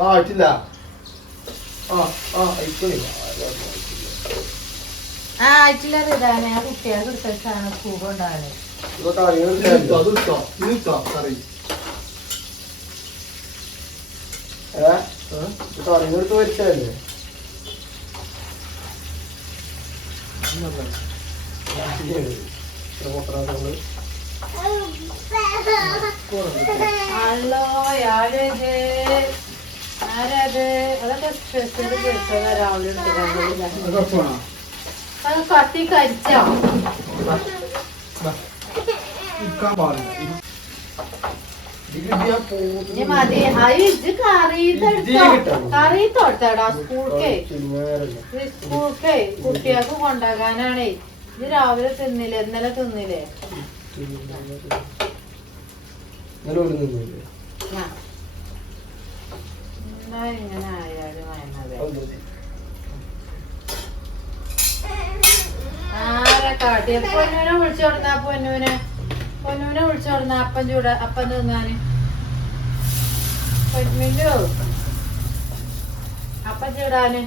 ആയിട്ടില്ല. ആയിട്ടില്ല ഇതാണ് കുട്ടികളെ കൊടുത്താണ് കൂപ ഉണ്ടാകുന്നത്. കറിയെടുത്ത് വെച്ചല്ലേ ഹലോ ആരത് ആരത് അതൊക്കെ സ്പെഷ്യൽ രാവിലെ അത് കത്തി കരിച്ചോ മതി ഇത് കറി തൊട്ടടാ സ്കൂൾക്കേ കുട്ടികൾക്ക് കൊണ്ടാകാനാണേ. ഇത് രാവിലെ തിന്നില്ലേ ഇന്നലെ തിന്നില്ലേ എന്നാ ഇങ്ങനെ ആയാലും ആരാ കാട്ടിയ പൊന്നൂനെ വിളിച്ചോടുന്ന പൊന്നൂനെ വിളിച്ചോടുന്ന അപ്പം അപ്പം തിന്നാന് മിന്നു അപ്പം ചൂടാന്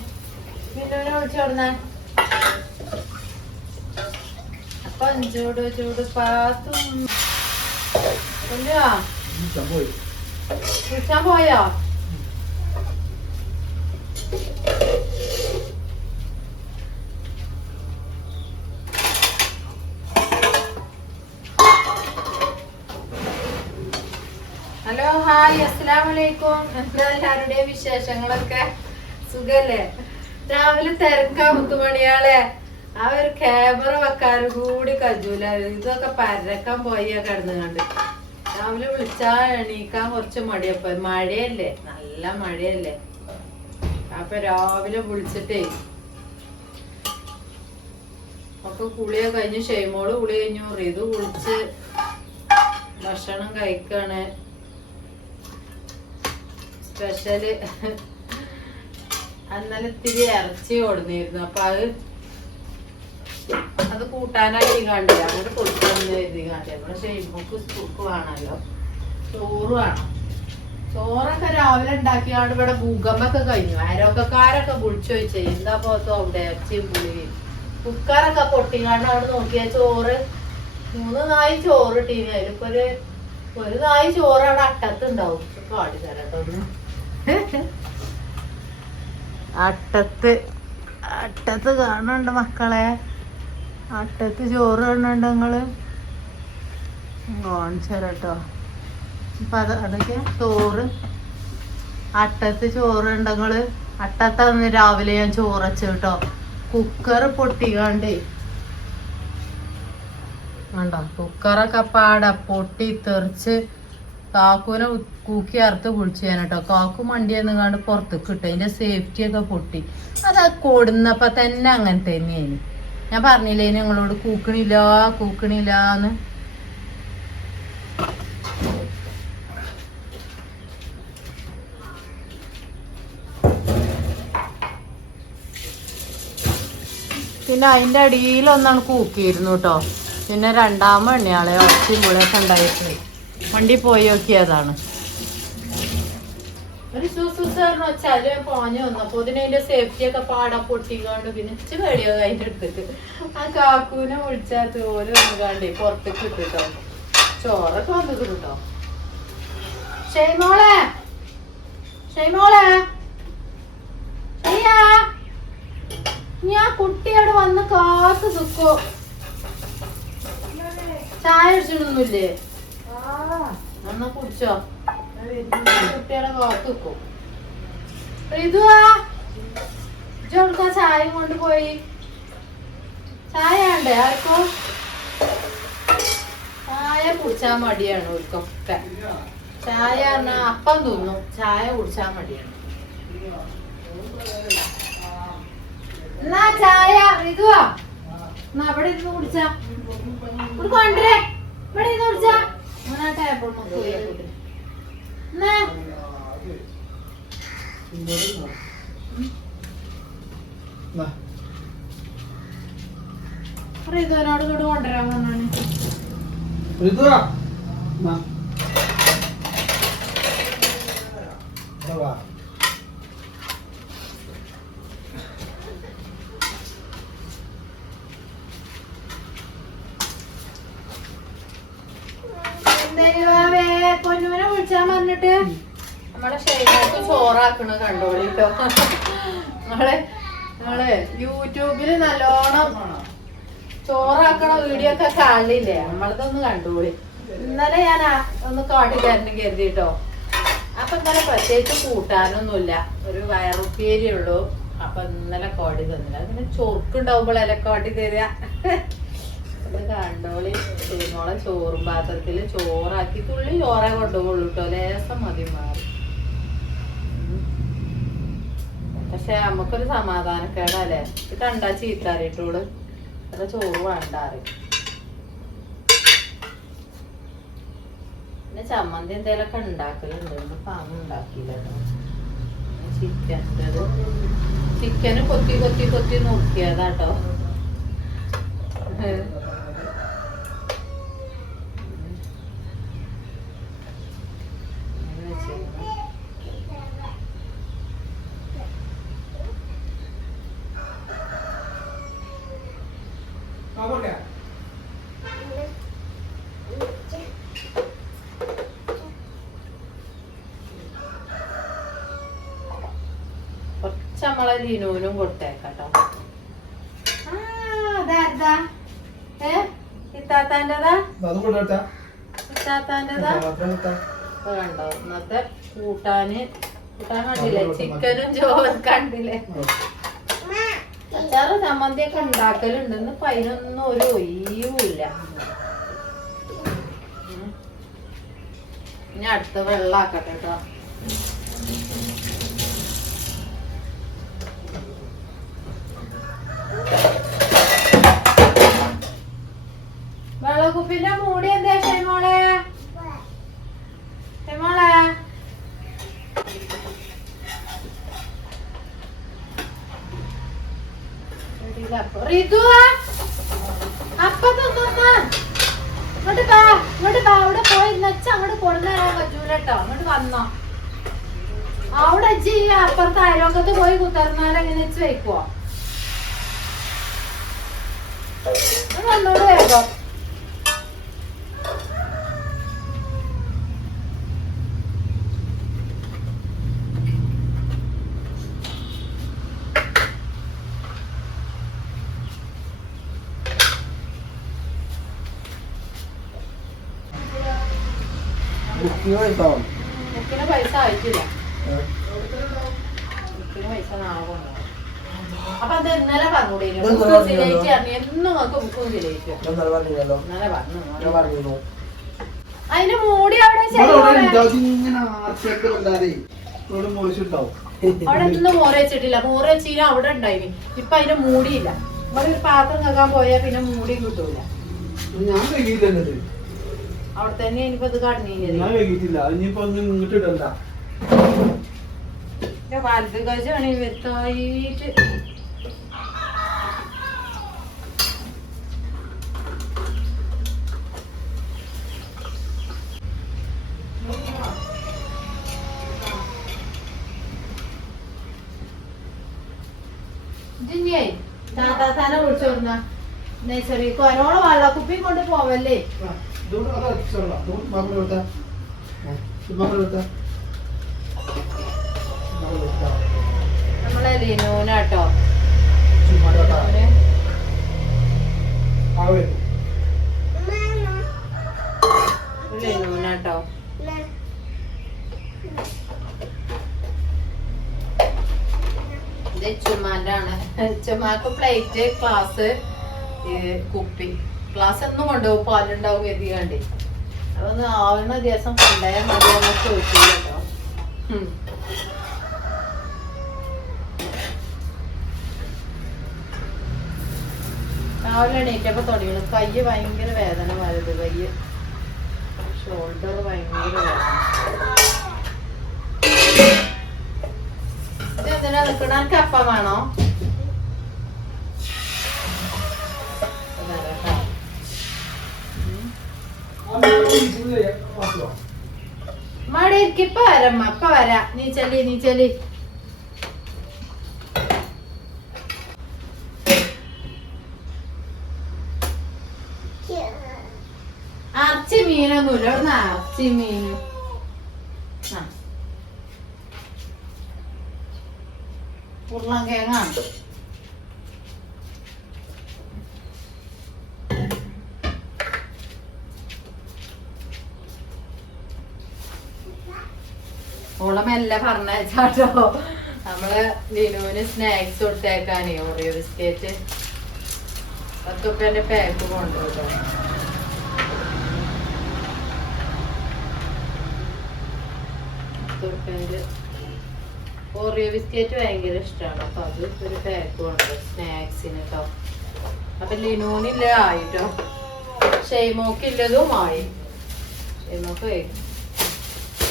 മിന്നുവിനെ വിളിച്ചോടുന്ന അപ്പം ചൂട് പാത്തും കൊല്ലുവാ വിളിച്ചാൻ പോയോ? ഹലോ ഹായ് അസ്സലാമലൈക്കും. എന്താ എല്ലാവരുടെയും വിശേഷങ്ങളൊക്കെ? സുഖല്ലേ? രാവിലെ തിരക്കാ മുത്തുമണിയാളെ. ആ ഒരു ക്യാമറ വെക്കാനും കൂടി കജൂല. ഇതൊക്കെ പരക്കാൻ പോയാ കിടന്നു കണ്ട് രാവിലെ വിളിച്ചാ എണീക്കാൻ കുറച്ച് മടിയപ്പോ മഴയല്ലേ, നല്ല മഴയല്ലേ. അപ്പൊ രാവിലെ വിളിച്ചിട്ടേ ഒക്കെ കുളിയെ കഴിഞ്ഞ് ഷെയ്മോള് കുളി കഴിഞ്ഞു, റിതു കുളിച്ച് ഭക്ഷണം കഴിക്കാണ്. സ്പെഷ്യല് അന്നലെ ഇത്തിരി ഇറച്ചി കൊടുന്നിരുന്നു. അപ്പൊ അത് കൂട്ടാനായിട്ട് കണ്ടില്ല, അങ്ങനെ കൊടുക്കാന്ന് എഴുതി കാണ്ടി. നമ്മളെ ഷെയ്മോക്ക് സ്കൂൾക്ക് വേണമല്ലോ, ചോറ് വേണം. ചോറൊക്കെ രാവിലെ ഉണ്ടാക്കിയാണ്ട് ഇവിടെ ഭൂകമ്പൊക്കെ കഴിഞ്ഞു. അയലോക്കക്കാരൊക്കെ വിളിച്ചു ചോദിച്ചേ എന്താ പോത്തോ അവിടെ ഇറച്ചിയും പുളിയും. കുക്കറൊക്കെ പൊട്ടിക്കാണ്ട് അവിടെ നോക്കിയാ ചോറ് 3 നായി ചോറ് ഇട്ടീന്. അതിലിപ്പോ ഒരു നായി ചോറ് അവിടെ അട്ടത്തുണ്ടാവും. കാടി തരട്ടോ അട്ടത്ത് കാണുന്നുണ്ട് മക്കളെ, അട്ടത്ത് ചോറ് കാണുന്നുണ്ട് നിങ്ങള് കാണിച്ചരട്ടോ. അപ്പൊ അതൊക്കെ ചോറ് അട്ടത്ത് ചോറ് ഉണ്ടെങ്കില് അട്ടത്തന്ന് രാവിലെ ഞാൻ ചോറ് വെച്ചു കേട്ടോ. കുക്കർ പൊട്ടിക്കാണ്ടേ കണ്ടോ, കുക്കറൊക്കെ പാട പൊട്ടി തെറിച്ച് കാക്കുവിനെ കൂക്കി അറുത്ത് വിളിച്ചു ഞാൻ കേട്ടോ. കാക്കു മണ്ടിയെന്ന് കണ്ട് പുറത്തേക്ക് ഇട്ടു, അതിന്റെ സേഫ്റ്റി ഒക്കെ പൊട്ടി. അതാ കൊടുന്നപ്പോ തന്നെ അങ്ങനെ തന്നെയായി. ഞാൻ പറഞ്ഞില്ലേ നിങ്ങളോട് കൂക്കണില്ലാന്ന്. പിന്നെ അതിന്റെ അടിയിലൊന്നാണ് കൂക്കിയിരുന്നു കേട്ടോ. പിന്നെ 2ാമ എണ്ണയാളെ ഒച്ചയും മുളയൊക്കെ ഉണ്ടായിട്ട് വണ്ടി പോയി നോക്കിയതാണ്. ഒരു സുസുസാറിന് വെച്ചാല് പോഞ്ഞു വന്നപ്പോ അതിന്റെ സേഫ്റ്റി ഒക്കെ പാടാ പൊട്ടിക്കാണ്ട്. പിന്നെ ഇച്ച് പേടിയോ അതിന്റെ അടുത്തിട്ട് ആ കാക്കൂനെ വിളിച്ചാൽ ഓല് വന്നുകാണ്ടേ പുറത്തേക്ക് ഇട്ടിട്ടോ. ചോറൊക്കെ വന്നത് കേട്ടോ. ഷെയ്മോളെ ഞാൻ കുട്ടിയോട് വന്ന് കാത്തു നിക്കോ. ചായ അടിച്ചിട്ടൊന്നുമില്ലേ? എന്നാ കുടിച്ചോ. കുട്ടികളെ കാത്തു നിക്കും. ഇതുവാ കൊടുക്ക ചായ കൊണ്ട് പോയി. ചായ ഉണ്ടേ ആർക്കോ? ചായ കുടിച്ചാ മടിയാണ് ഓർക്കൊക്കെ. ചായ പറഞ്ഞാ അപ്പം തിന്നും, ചായ കുടിച്ചാ മടിയാണ്. എന്നാ ചായ ഇതുവാ എന്നാ അവിടെ ഇരുന്ന് കുടിച്ചാ കൊണ്ടേ ഇവിടെ ഇരുന്ന് കുടിച്ചാ. അങ്ങനെ ടേബിൾ ഇതുവനോട് കൂടെ കൊണ്ടുവരാൻ പറഞ്ഞാണ്. ഋതുവാ വാ പൊന്നൂനെ വിളിച്ചാൻ പറഞ്ഞിട്ട് നമ്മളെ ഷെയ്മോക്ക് ചോറാക്കണ കണ്ടോളിട്ടോ. നമ്മള് യൂട്യൂബില് നല്ലോണം ചോറാക്കണ വീഡിയോ ഒക്കെ കാണില്ലേ, നമ്മളതൊന്ന് കണ്ടോളി. ഇന്നലെ ഞാൻ ഒന്ന് കാട്ടിത്തരണം കരുതിട്ടോ. അപ്പൊ ഇന്നലെ പ്രത്യേകിച്ച് കൂട്ടാനൊന്നുമില്ല, ഒരു വയറുപ്പേരി ഉള്ളൂ. അപ്പൊ ഇന്നലെ കാട്ടി തന്നില്ല. പിന്നെ ചൊറുക്കുണ്ടാവുമ്പോഴല്ലേ കാട്ടി തരിക. കണ്ടോളി ഷെയ്മോളെ ചോറും പാത്രത്തില് ചോറാക്കി തുള്ളി ചോറേ കൊണ്ടുപോകുള്ളൂ കേട്ടോ, ലേസം മതി മാറി. പക്ഷെ നമുക്കൊരു സമാധാനക്കേടല്ലേ, ഇത് കണ്ടാ ചീത്തറിയിട്ടോള് അല്ല ചോറ് വേണ്ടാറ്. പിന്നെ ചമ്മന്തി എന്തേലൊക്കെ ഉണ്ടാക്കലുണ്ട്, പാങ്ങ് ഉണ്ടാക്കിയില്ല. ചിക്കന് കൊത്തി കൊത്തി കൊത്തി നോക്കിയതാട്ടോ. കുറച്ച് നമ്മളെ ലിനൂനും കൊടുത്തേക്കാട്ടോ. ഇത്താത്താൻ്റെതാ കണ്ടോ ഇന്നത്തെ കൂട്ടാൻ കണ്ടില്ലേ, ചിക്കനും ചോറും കണ്ടില്ലേ. അച്ചാറ് ചമ്മന്തി ഒക്കെ ഉണ്ടാക്കലുണ്ട്. ഇന്ന് അതിനൊന്നും ഒരു ഒഴിവുമില്ല. ഇനി അടുത്ത വെള്ളാക്കട്ടെ കേട്ടോ. വെള്ളക്കുപ്പിന്റെ മൂടി എന്താ ഷെയ്മോളെ? ഷെയ്മോളെ അവിടെ പോയി നച്ച അങ്ങോട്ട് കൊണ്ടുവരാൻ പറ്റൂല കേട്ടോ. അങ്ങോട്ട് വന്നോ. അവിടെ ചെയ്യാ അപ്പുറത്ത് അയലോക്കത്ത് പോയി കുത്തർന്നാലും എങ്ങനെ വെച്ച് വെക്കുവോ? വന്നോട് വേഗം. ബുക്കിന് പൈസ ആയിട്ടില്ല. ബുക്കിന് പൈസ നാളെ കൊണ്ടുപോകും. അപ്പൊ അത് ഇന്നലെ പറഞ്ഞൂടെ എന്നും നമുക്ക് ബുക്കും ജിലേക്കും. ഇന്നലെ പറഞ്ഞു. അതിന് മൂടി അവിടെ അവിടെ നിന്ന് മോറ് വെച്ചിട്ടില്ല. മോറ് വെച്ചില്ല അവിടെ ഉണ്ടായിന്. ഇപ്പൊ അതിന്റെ മൂടിയില്ല. ഇവിടെ ഒരു പാത്രം കേൾക്കാൻ പോയാൽ പിന്നെ മൂടി കിട്ടൂല. അവിടെ തന്നെ ഇനിയിപ്പോ ഇത് കടന്നില്ല. വലത് ഗജാണ് വെത്തായിട്ട്. ജിഞ്ഞേ താത്താനെ വിളിച്ചോർന്ന നഴ്സറിക്ക് ഒരോളം വെള്ളക്കുപ്പി കൊണ്ട് പോവല്ലേ. നമ്മളെ ലിനൂനാട്ടോ. ലിനൂനാട്ടോ. ഇത് ചുമ്മാണ്ടാണ്. ചുമ്മാക്ക് പ്ലേറ്റ് ഗ്ലാസ് കുപ്പി. ഗ്ലാസ് ഒന്നും കൊണ്ടുപോകും, പാലുണ്ടാവും എത്തിക്കാണ്ടി. അതൊന്ന് ആവുന്ന ദിവസം കൊണ്ടുപോയാൽ മതി എന്നൊക്കെ ചോദിച്ചില്ല കേട്ടോ. രാവിലെ എണീറ്റപ്പോ തുടങ്ങിയത് കൈ ഭയങ്കര വേദന. വലത് കൈ ഷോൾഡർ ഭയങ്കര വേദന. ഇതെന്തിനാ നിക്കണ? എനിക്ക് അപ്പം വേണോ? മടി ഇരിക്കിപ്പ വരമ്മ ഇപ്പ വരാ. നീ ചെല്ലി അറച്ചി മീനൊന്നുമില്ല. ഇവിടുന്ന് അറച്ചി മീന് ഉരുളൻകിഴങ്ങാണ്. ഓളമെല്ലാം പറഞ്ഞാട്ടോ നമ്മള് ലിനുവിന് സ്നാക്സ് കൊടുത്തേക്കാനേ. ഓറിയോ ബിസ്കറ്റ് 10 രൂപേന്റെ പാക്ക് കൊണ്ടുപോട്ടോ. ഓറിയോ ബിസ്കറ്റ് ഭയങ്കര ഇഷ്ടമാണ്. അപ്പൊ അത് ഒരു പാക്ക് കൊണ്ട് സ്നാക്സിന് കേട്ടോ. അപ്പൊ ലിനൂനില്ല ആയിട്ടോ. ഷെയ്മോക്കില്ലതും ആയി. ഷെയ്മോക്ക്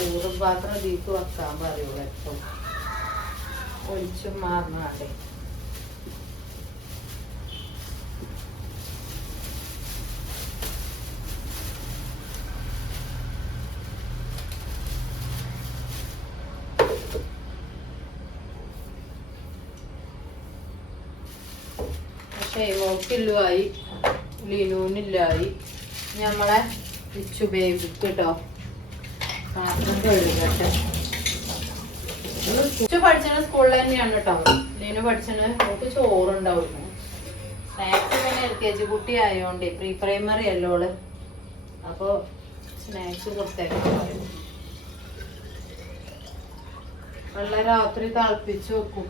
ഊറും പാത്രം ദീക്ക് വെക്കാൻ പറയുള്ളൂ. എപ്പം ഒളിച്ചും മാറണേ. ഷെയ്മോക്കില്ലുമായി ലിനൂനില്ലായി. നമ്മളെ ഇച്ചു ബേബിക്ക് കേട്ടോ പാത്രം കഴുകട്ടെ. ഇച്ചു പഠിച്ചത് സ്കൂളിൽ തന്നെയാണ് കേട്ടോ. ലിനു പഠിച്ചത് നമുക്ക് ചോറുണ്ടാവുന്നു. സ്നാക്സ് പിന്നെ LKG കുട്ടി ആയതുകൊണ്ട് പ്രീ പ്രൈമറി അല്ലോള്. അപ്പൊ സ്നാക്സ് കൊടുത്തേക്കാൻ പറയും. വെള്ളം രാത്രി തിളപ്പിച്ച് വെക്കും.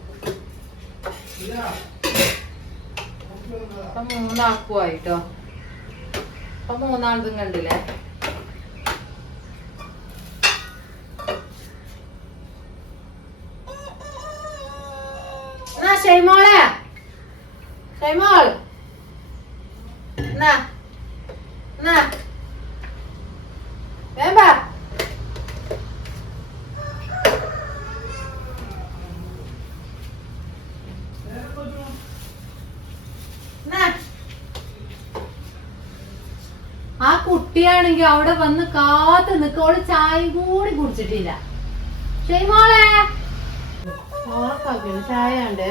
അപ്പൊ 3 ആക്കുവായിട്ടോ. അപ്പൊ 3 കണ്ടില്ലേ. ഷൈമോളെ ഷൈമോൾ വേമ്പാ. ആ കുട്ടിയാണെങ്കി അവിടെ വന്ന് കാത്ത് നിക്കോള് ചായ കൂടി കുടിച്ചിട്ടില്ല. ഷൈമോളെ ചായ ഉണ്ട്.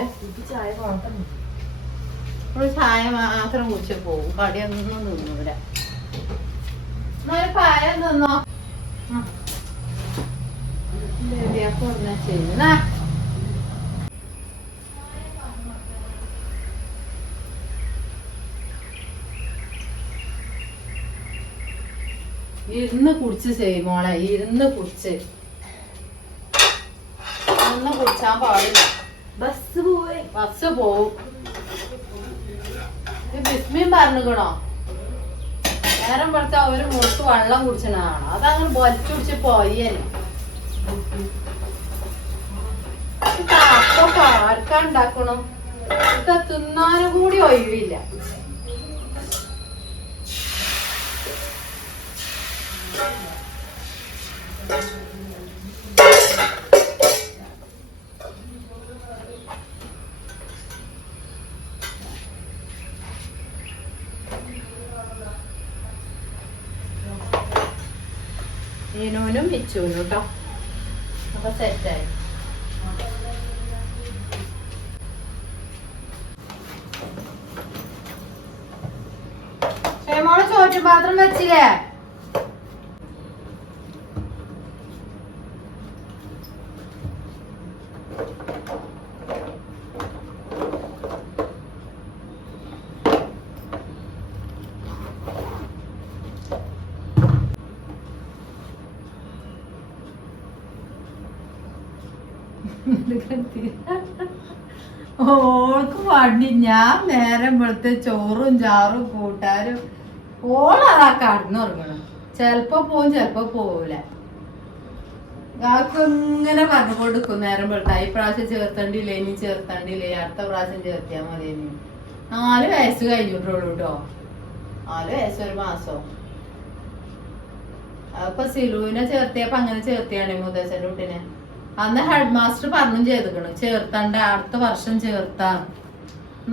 ചായ മാത്രം കുടിച്ച് പോകും. കടിയൊന്നും തിന്നൂല. എന്നാലും പായം തിന്നോ. ചെയ്യുന്ന ഇരുന്ന് കുടിച്ച് ചെയ്യുമോളെ. ഇരുന്ന് കുടിച്ച് ഒന്നും കുടിച്ചാൻ പാടില്ല. ബസ് പോവും. ബിസ്മിയും പറഞ്ഞിക്കണോ നേരം പഠിച്ച അവര് മുറിച്ച് വെള്ളം കുടിച്ചതാണ്. അതങ്ങനെ വലിച്ചു കുടിച്ച് പോയല്ലേ. അപ്പൊ ആർക്കാ ഉണ്ടാക്കണം. ഇത് തിന്നാനും കൂടി ഒഴിവില്ല. ലിനുവിനും മിച്ചുവിനും കേട്ടോ. അപ്പൊ സെറ്റായി. ഷേമോള് ചോറ്റുപാത്രം വെച്ചില്ലേ. ഓൾക്ക് വണ്ടി ഞാൻ നേരം വെളുത്ത് ചോറും ചാറും കൂട്ടാനും ഓളതാ കടന്നുറങ്ങണം. ചെലപ്പോ പോവും ചെലപ്പോ പോവൂല. ആൾക്ക് ഇങ്ങനെ പറഞ്ഞു കൊടുക്കും നേരം വെളുത്ത. ഈ പ്രാവശ്യം ചേർത്തണ്ടില്ലേ, ഇനി ചേർത്തണ്ടില്ലേ, അടുത്ത പ്രാവശ്യം ചേർത്തിയാ മതി. 4 വയസ്സ് കഴിഞ്ഞിട്ടുള്ളൂ കേട്ടോ. 4 വയസ്സ് 1 മാസം. അപ്പൊ സിലുവിനെ ചേർത്തിയപ്പോ അങ്ങനെ ചേർത്തിയാണ് മുത്തച്ഛൻ്റെ കുട്ടിനെ. അന്ന് ഹെഡ് മാസ്റ്റർ പറഞ്ഞു ചെയ്തിക്കണു ചേർത്തണ്ട, അടുത്ത വർഷം ചേർത്താ.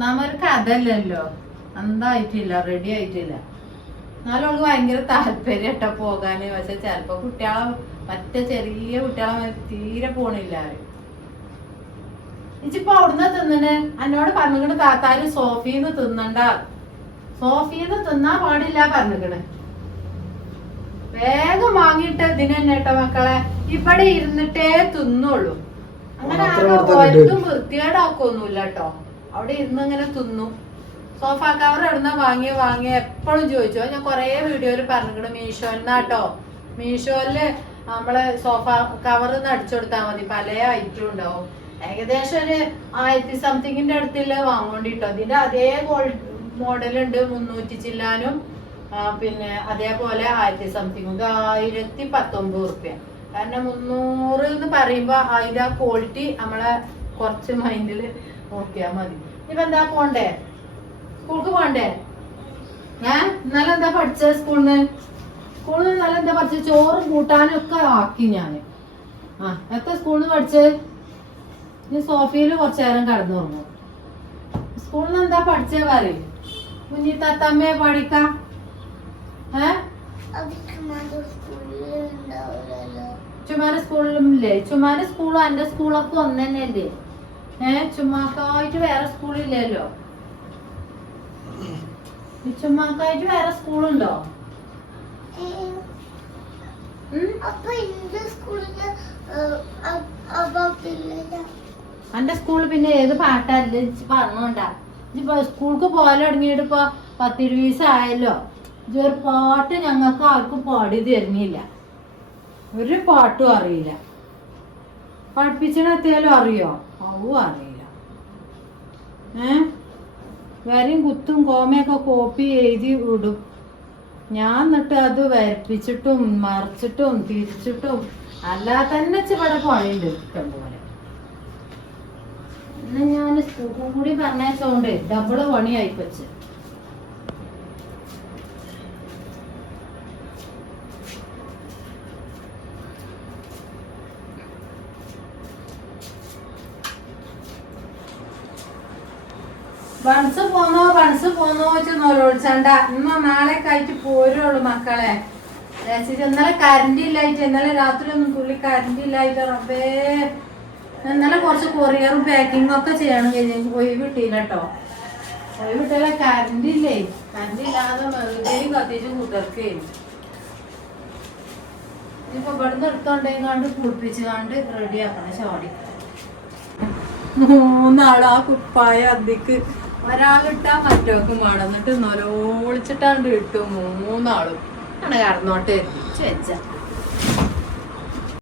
നമ്മൊരു കഥ അല്ലല്ലോ. എന്തായിട്ടില്ല, റെഡി ആയിട്ടില്ല. എന്നാലും അവൾക്ക് ഭയങ്കര താല്പര്യം കേട്ടോ പോകാന്. പക്ഷെ ചിലപ്പോ കുട്ടികളെ മറ്റേ ചെറിയ കുട്ടികളെ തീരെ പോണില്ല ആരും. ഇച്ചിപ്പോ അവിടുന്ന് തിന്നണ് എന്നോട് പറഞ്ഞിട്ട് താത്താര് സോഫീന്ന് തിന്നണ്ട, സോഫീന്ന് തിന്നാൻ പാടില്ല പറഞ്ഞിക്കണ്. വേഗം വാങ്ങിയിട്ട് ഇതിന് തന്നെ കേട്ടോ മക്കളെ, ഇവിടെ ഇരുന്നിട്ടേ തിന്നുള്ളൂ. അങ്ങനെ ആർക്കും വൃത്തികേടാക്കൊന്നുമില്ല കേട്ടോ. അവിടെ ഇരുന്ന് ഇങ്ങനെ തിന്നു. സോഫ കവർ എവിടുന്ന വാങ്ങിയ എപ്പോഴും ചോദിച്ചോ. ഞാൻ കൊറേ വീഡിയോയില് പറഞ്ഞിട്ടുണ്ട് മീഷോന്നാട്ടോ. മീഷോയില് നമ്മള് സോഫ കവർ അടിച്ചു കൊടുത്താൽ മതി, പല ഐറ്റം ഉണ്ടാവും. ഏകദേശം ഒരു 1000 സംതിങ്ങിന്റെ അടുത്തില്ല വാങ്ങോണ്ടിട്ടോ. ഇതിന്റെ അതേ മോഡലുണ്ട് 300 ചില്ലാനും, പിന്നെ അതേപോലെ 1000 സംതിങ്. ഇത് 1019 റുപ്യ. കാരണം 300 എന്ന് പറയുമ്പോ അതിന്റെ ആ ക്വാളിറ്റി നമ്മളെ കുറച്ച് മൈൻഡില് നോക്കിയാ മതി. ഇപ്പൊ എന്താ പോണ്ടേ, സ്കൂൾക്ക് പോണ്ടേ? ഇന്നലെ എന്താ പഠിച്ചത് സ്കൂളിന്ന്? ഇന്നലെ എന്താ പഠിച്ചത്? ചോറും കൂട്ടാനും ഒക്കെ ആക്കി ഞാന്. എത്ര സ്കൂളിൽ നിന്ന് പഠിച്ചത്? ഇനി സോഫയില് കുറച്ചു നേരം കിടന്നുറങ്ങും. സ്കൂളിൽ നിന്ന് എന്താ പഠിച്ചേ പറയും കുഞ്ഞി തത്തമ്മയെ പഠിക്കാം. ചുമ്മാന്റെ സ്കൂളിലുമില്ലേ? ചുമ്മാന്റെ സ്കൂളും എന്റെ സ്കൂളൊക്കെ ഒന്ന് തന്നെയല്ലേ? ചുമ്മാക്കായിട്ട് വേറെ സ്കൂളില്ലല്ലോ. ചുമ്മാക്കായിട്ട് വേറെ സ്കൂളുണ്ടോ? എന്റെ സ്കൂളിൽ പിന്നെ ഏത് പാട്ടല്ലേ പറഞ്ഞോണ്ടാ. ഇപ്പൊ സ്കൂൾക്ക് പോലെ തുടങ്ങിയിട്ട് ഇപ്പൊ 10-20 ദിവസമായല്ലോ. ഇതൊരു പാട്ട് ഞങ്ങൾക്ക് ആർക്കും പാടി തരുന്നില്ല. ഒരു പാട്ടും അറിയില്ല. പഠിപ്പിച്ചെത്തിയാലും അറിയോ? അതും അറിയില്ല. വരും കുത്തും കോമയൊക്കെ കോപ്പി എഴുതി വിടും. ഞാൻ എന്നിട്ട് അത് വരപ്പിച്ചിട്ടും മറിച്ചിട്ടും തിരിച്ചിട്ടും അല്ലാതെ തന്നെ ഇവിടെ പണിയുണ്ട് ഇഷ്ടംപോലെ. എന്നാ ഞാൻ സ്കൂളും കൂടി പറഞ്ഞോണ്ട് ഡബിള് പണിയായിപ്പച്ച്. ബൺസ് പോന്നോ ചോദിച്ചണ്ട. ഇന്നോ നാളെ ആയിട്ട് പോരുള്ളൂ മക്കളെ. ഇന്നലെ കറണ്ട് ഇല്ലായിട്ട്, ഇന്നലെ രാത്രി ഒന്നും തുള്ളി കറണ്ട് ഇല്ലായിട്ട് റബ്ബേ. ഇന്നലെ കുറച്ച് കൊറിയറും പാക്കിങ്ങും ഒക്കെ ചെയ്യണം. ഒഴിവ് കിട്ടിയില്ല കേട്ടോ. ഒഴിവ് കിട്ടിയാലേ കറണ്ട് ഇല്ലേ. കറണ്ട് ഇല്ലാതെ മെഴുകുതിരിയും കത്തിച്ച് കുതിർക്കേ. ഇനിയിപ്പോ ഇവിടുന്ന് എടുത്തോണ്ടേങ്ങാണ്ട് കുളിപ്പിച്ചുകാണ്ട് റെഡിയാക്കണം. ചാടി 3 ആള് ആ കുപ്പായ അതിക്ക് ഒരാളിട്ടാ മറ്റോക്ക് മടന്നിട്ട് നൊലോളിച്ചിട്ടാണ്ട് ഇട്ടു. 3 ആളും അങ്ങനെ കടന്നോട്ടെ വെച്ച.